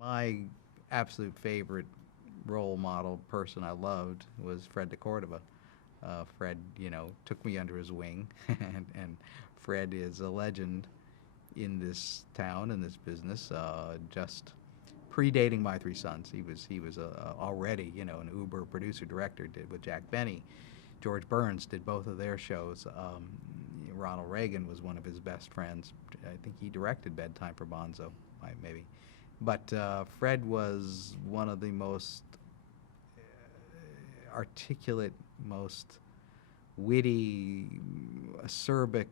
My absolute favorite role model person I loved was Fred de Cordova. Fred, took me under his wing, and Fred is a legend in this town, in this business. Just predating my three sons, he was already an Uber producer director. Did with Jack Benny, George Burns did both of their shows. Ronald Reagan was one of his best friends. I think he directed Bedtime for Bonzo, maybe. But Fred was one of the most articulate, most witty, acerbic,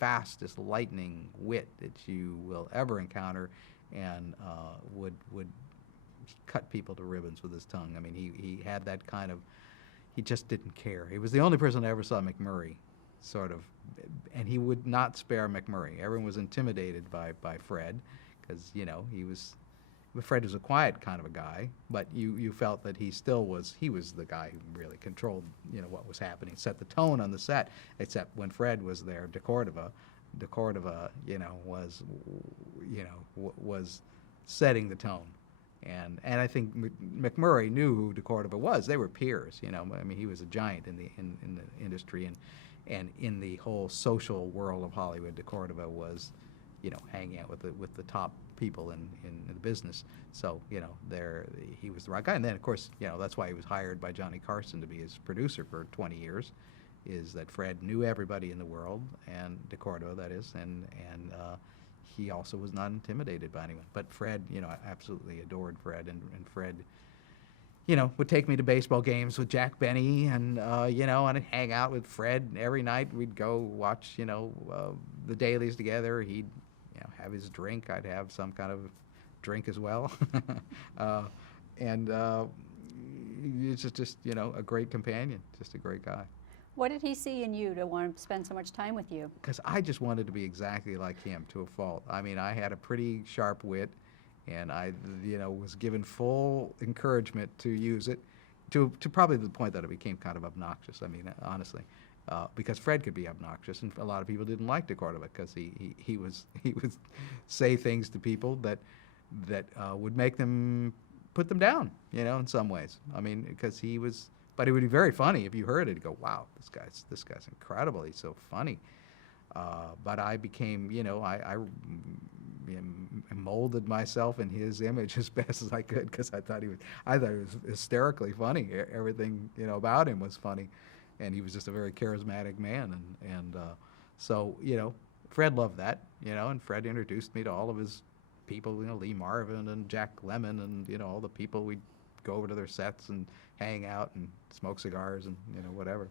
fastest lightning wit that you will ever encounter, and would cut people to ribbons with his tongue. I mean, he had that kind of. He just didn't care. He was the only person I ever saw McMurray, sort of, and he would not spare McMurray. Everyone was intimidated by Fred, because he was. Fred was a quiet kind of a guy, but you felt that he was the guy who really controlled what was happening, set the tone on the set. Except when Fred was there, De Cordova was setting the tone, and I think McMurray knew who De Cordova was. They were peers. I mean, he was a giant in the industry, and in the whole social world of Hollywood. De Cordova was hanging out with the top people in the business. So there he was the right guy. And then of course that's why he was hired by Johnny Carson to be his producer for 20 years. Is that Fred knew everybody in the world, and De Cordova, that is, and he also was not intimidated by anyone. But Fred, I absolutely adored Fred, and Fred would take me to baseball games with Jack Benny, and and I'd hang out with Fred every night. We'd go watch, the dailies together. He'd, have his drink. I'd have some kind of drink as well, uh, and he's just a great companion, just a great guy. What did he see in you to want to spend so much time with you? Because I just wanted to be exactly like him to a fault. I mean, I had a pretty sharp wit, and I, was given full encouragement to use it, to probably the point that it became kind of obnoxious. I mean, honestly, because Fred could be obnoxious, and a lot of people didn't like De Cordova because he would say things to people that would make them put them down, in some ways. I mean, because he was, but it would be very funny if you heard it. You'd go, wow, this guy's incredible. He's so funny. But I became, I molded myself in his image as best as I could, because I thought he was hysterically funny. Everything, about him was funny, and he was just a very charismatic man, and so Fred loved that, and Fred introduced me to all of his people, Lee Marvin and Jack Lemmon, and all the people. We'd go over to their sets and hang out and smoke cigars and whatever.